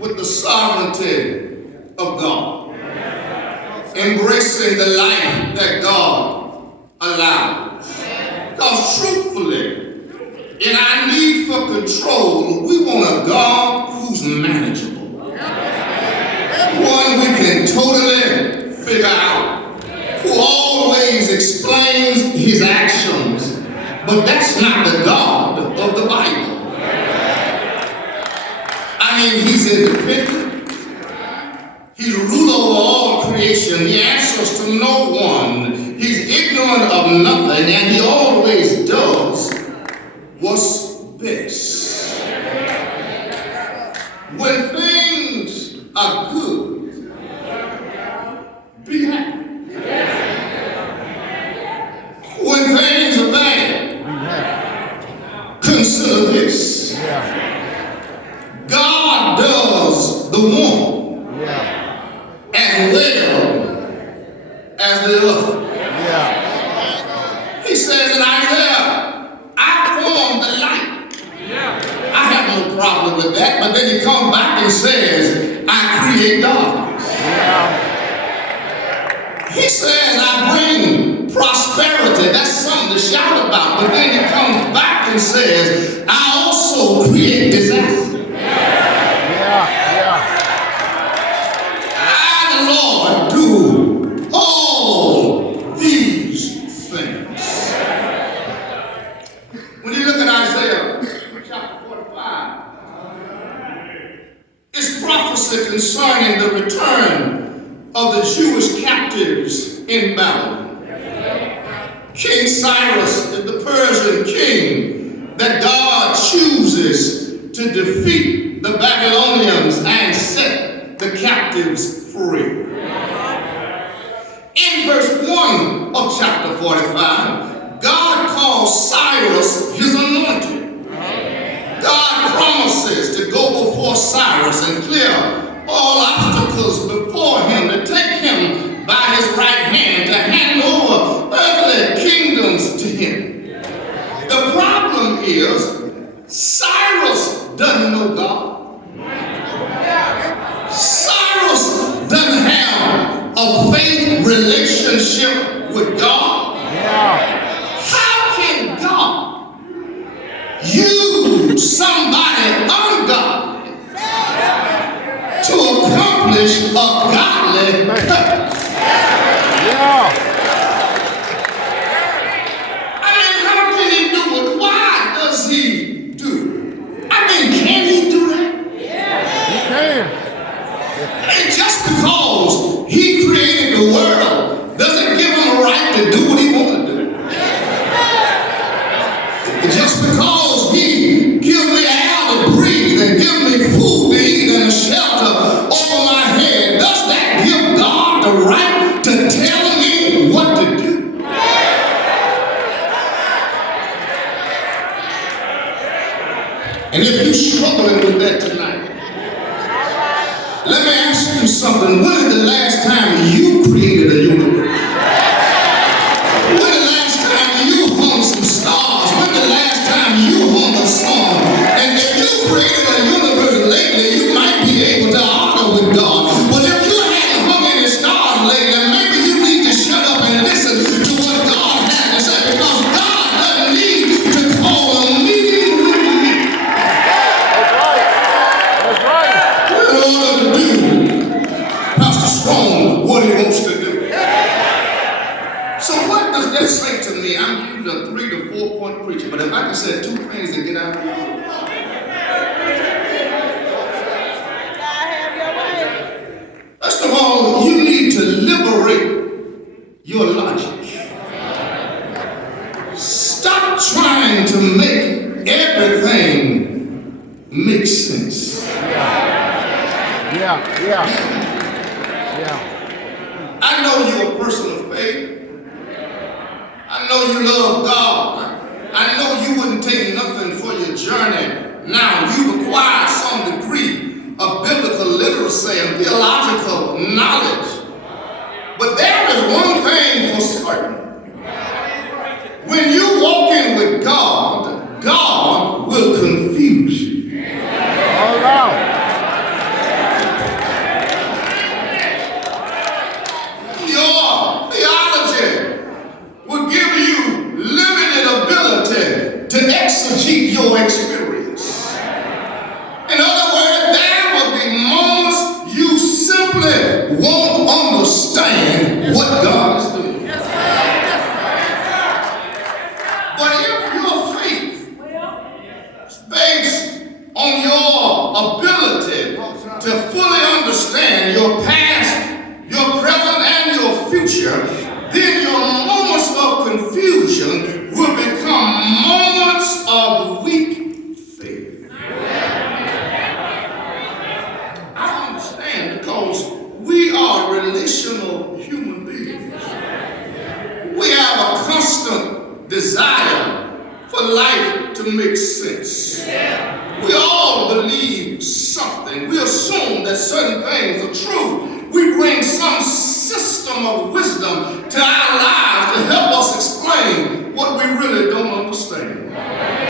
with the sovereignty of God, embracing the life that God allows. Because truthfully, in our need for control, we want a God who's manageable. One we can totally figure out, who always explains his actions. But that's not the God of the Bible. I mean, he's independent. He's ruler over all creation. He answers to no one. He's ignorant of nothing, and he always does what's best. When things are good, be happy. When things are bad, consider this. God does the one as well as the other. He says in Isaiah, I formed the light. I have no problem with that, but then he comes back and says, I create darkness. He says, I bring prosperity. That's something to shout about. But then he comes back and says, I also create disaster. I, the Lord, do all these things. When you look at Isaiah chapter 45, it's prophecy concerning the return of the Jewish captives in Babylon. King Cyrus is the Persian king that God chooses to defeat the Babylonians and set the captives free. In verse 1 of chapter 45, God calls Cyrus his anointed. God promises to go before Cyrus and clear all obstacles before him, to take him by his right hand, to hand over earthly kingdoms to him. The problem is, Cyrus doesn't know God. Cyrus doesn't have a faith relationship with God. How can God use somebody ungodly to accomplish a godly purpose? I mean, how can he do it? Why does he do it? I mean, can he do that? He can. And just because he created the world doesn't give him a right to do what he wants to do. Just because he gives me air to breathe and gives me food to eat and a shelter over my head, does that give God the right to tell me what to do? And if you're struggling with that tonight, let me ask you something. When is the last time you created a universe? When the last time you hung some stars? When the last time you hung a song? And if you created a universe lately, you might be able to honor with God. But if you hadn't hung any stars lately, maybe you need to shut up and listen to what God has to say, because God doesn't need to call a meeting with me. That's right. In order to do Pastor Strong what he wants to do. So what does that say to me? I'm usually a 3 to 4 point preacher, but if I can say 2 things to get out of here. First of all, you need to liberate your logic. Stop trying to make everything make sense. I know you're a person of faith. I know you love God. I know you wouldn't take nothing for your journey. Now, you require some degree of biblical literacy and theological knowledge. But there is one thing for certain. When you walk in with God, God will confuse you. All right. to fully understand your past, your present, and your future, then your moments of confusion will become moments of weak faith. I understand because we are relational human beings. We have a constant desire for life to make sense. We all believe something. We assume that certain things are true. We bring some system of wisdom to our lives